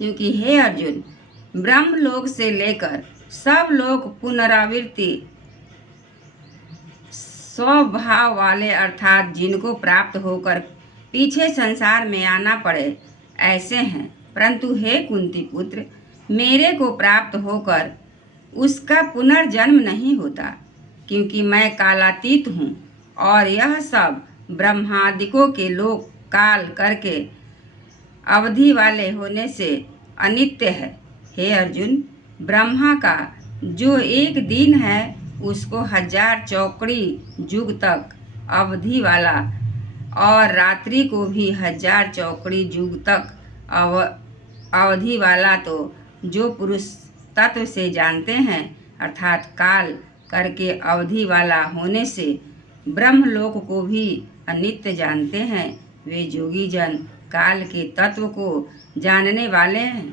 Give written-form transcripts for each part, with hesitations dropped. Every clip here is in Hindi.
क्योंकि हे अर्जुन, ब्रह्मलोक से लेकर सब लोग पुनरावृत्ति स्वभाव वाले अर्थात जिनको प्राप्त होकर पीछे संसार में आना पड़े ऐसे हैं। परंतु हे कुंती पुत्र, मेरे को प्राप्त होकर उसका पुनर्जन्म नहीं होता, क्योंकि मैं कालातीत हूँ और यह सब ब्रह्मादिकों के लोग काल करके अवधि वाले होने से अनित्य है। हे अर्जुन, ब्रह्मा का जो एक दिन है उसको 1000 चौकड़ी युग तक अवधि वाला और रात्रि को भी 1000 चौकड़ी युग तक अवधि वाला तो जो पुरुष तत्व से जानते हैं अर्थात काल करके अवधि वाला होने से ब्रह्मलोक को भी अनित्य जानते हैं, वे योगी जन काल के तत्व को जानने वाले हैं।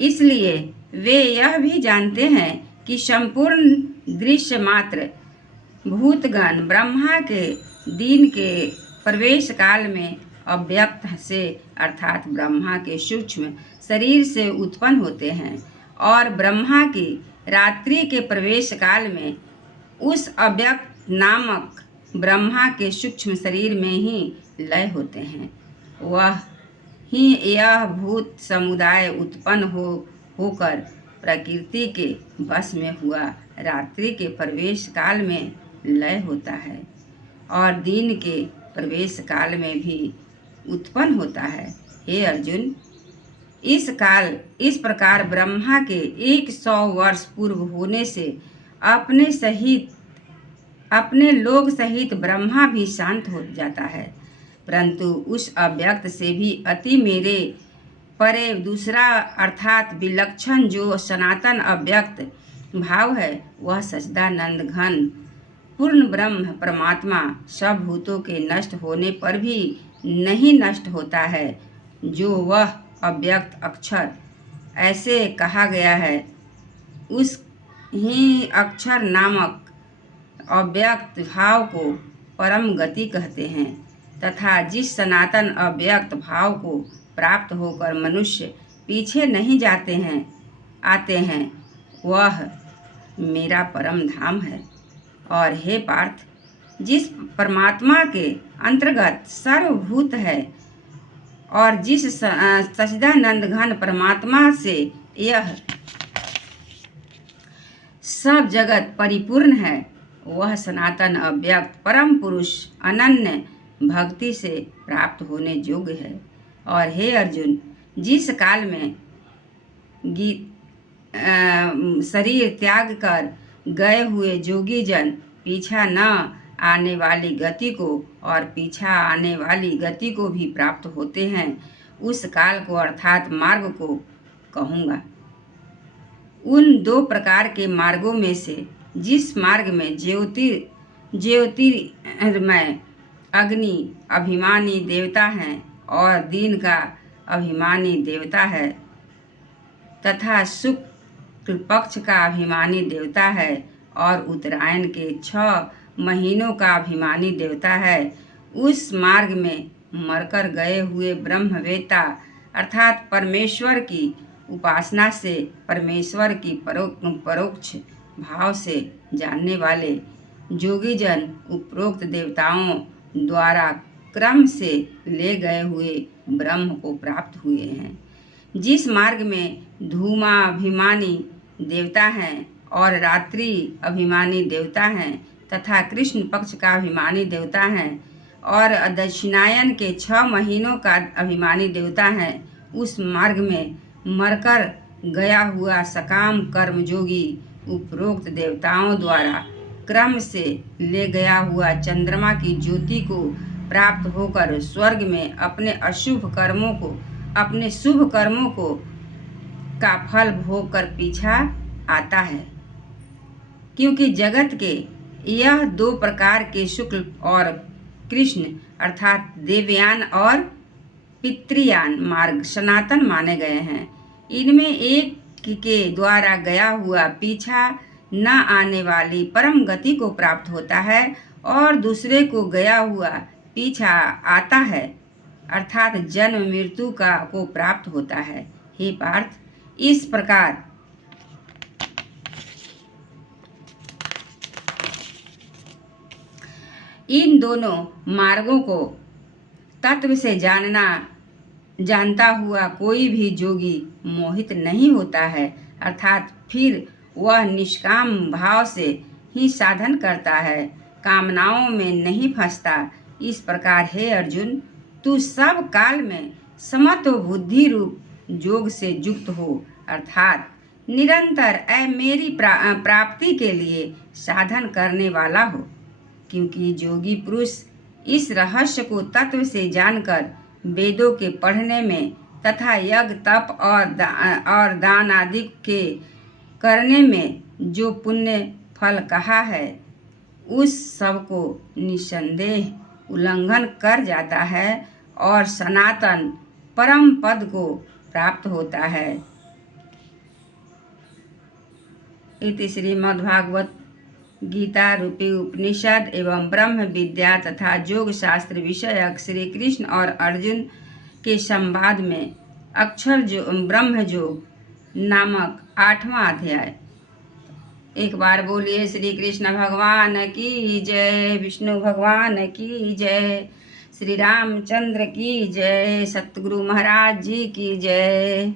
इसलिए वे यह भी जानते हैं कि संपूर्ण दृश्य मात्र भूतगण ब्रह्मा के दिन के प्रवेश काल में अव्यक्त से अर्थात ब्रह्मा के सूक्ष्म शरीर से उत्पन्न होते हैं और ब्रह्मा की रात्रि के प्रवेश काल में उस अव्यक्त नामक ब्रह्मा के सूक्ष्म शरीर में ही लय होते हैं। वह ही यह भूत समुदाय उत्पन्न होकर प्रकृति के वश में हुआ रात्रि के प्रवेश काल में लय होता है और दिन के प्रवेश काल में भी उत्पन्न होता है। हे अर्जुन, इस प्रकार ब्रह्मा के 100 वर्ष पूर्व होने से अपने लोग सहित ब्रह्मा भी शांत हो जाता है, परंतु उस अव्यक्त से भी अति मेरे परे दूसरा अर्थात विलक्षण जो सनातन अव्यक्त भाव है वह सच्चिदानंद घन पूर्ण ब्रह्म परमात्मा सब भूतों के नष्ट होने पर भी नहीं नष्ट होता है, जो वह अव्यक्त अक्षर ऐसे कहा गया है। उस ही अक्षर नामक अव्यक्त भाव को परम गति कहते हैं तथा जिस सनातन अव्यक्त भाव को प्राप्त होकर मनुष्य पीछे नहीं आते हैं वह मेरा परम धाम है। और हे पार्थ, जिस परमात्मा के अंतर्गत सर्वभूत है और जिस सच्चिदानंद घन परमात्मा से यह सब जगत परिपूर्ण है वह सनातन अव्यक्त परम पुरुष अनन्य भक्ति से प्राप्त होने योग्य है। और हे अर्जुन, जिस काल में शरीर त्याग कर गए हुए योगी जन पीछा न आने वाली गति को और पीछा आने वाली गति को भी प्राप्त होते हैं उस काल को अर्थात मार्ग को कहूँगा। उन 2 प्रकार के मार्गों में से जिस मार्ग में ज्योतिर्मय अग्नि अभिमानी देवता हैं और दिन का अभिमानी देवता है तथा शुक्ल पक्ष का अभिमानी देवता है और उत्तरायण के 6 महीनों का अभिमानी देवता है, उस मार्ग में मरकर गए हुए ब्रह्मवेत्ता अर्थात परमेश्वर की उपासना से परमेश्वर की परोक्ष भाव से जानने वाले योगी जन उपरोक्त देवताओं द्वारा क्रम से ले गए हुए ब्रह्म को प्राप्त हुए हैं। जिस मार्ग में धूमाभिमानी देवता हैं और रात्रि अभिमानी देवता हैं तथा कृष्ण पक्ष का अभिमानी देवता हैं और दक्षिणायन के 6 महीनों का अभिमानी देवता हैं, उस मार्ग में मरकर गया हुआ सकाम कर्मयोगी उपरोक्त देवताओं द्वारा क्रम से ले गया हुआ चंद्रमा की ज्योति को प्राप्त होकर स्वर्ग में अपने शुभ कर्मों को का फल भोग कर पीछा आता है। क्योंकि जगत के यह 2 प्रकार के शुक्ल और कृष्ण अर्थात देवयान और पितृयान मार्ग सनातन माने गए हैं। इनमें एक के द्वारा गया हुआ पीछा न आने वाली परम गति को प्राप्त होता है और दूसरे को गया हुआ पीछा आता है। अर्थात जन्म मृत्यु को प्राप्त होता है। हे पार्थ, इस प्रकार इन दोनों मार्गों को तत्व से जानता हुआ कोई भी जोगी मोहित नहीं होता है, अर्थात फिर वह निष्काम भाव से ही साधन करता है, कामनाओं में नहीं फंसता। इस प्रकार हे अर्जुन, तू सब काल में समत्व बुद्धि रूप योग से युक्त हो, अर्थात निरंतर मेरी प्राप्ति के लिए साधन करने वाला हो। क्योंकि योगी पुरुष इस रहस्य को तत्व से जानकर वेदों के पढ़ने में तथा यज्ञ तप और दान आदि के करने में जो पुण्य फल कहा है, उस सब को निसंदेह उल्लंघन कर जाता है और सनातन परम पद को प्राप्त होता है। इति श्रीमद्भागवत गीता रूपी उपनिषद एवं ब्रह्म विद्या तथा योग शास्त्र विषयक श्री कृष्ण और अर्जुन के संवाद में अक्षर ब्रह्म योग नामक 8वां अध्याय। एक बार बोलिए श्री कृष्ण भगवान की जय, विष्णु भगवान की जय, श्री रामचंद्र की जय, सतगुरु महाराज जी की जय।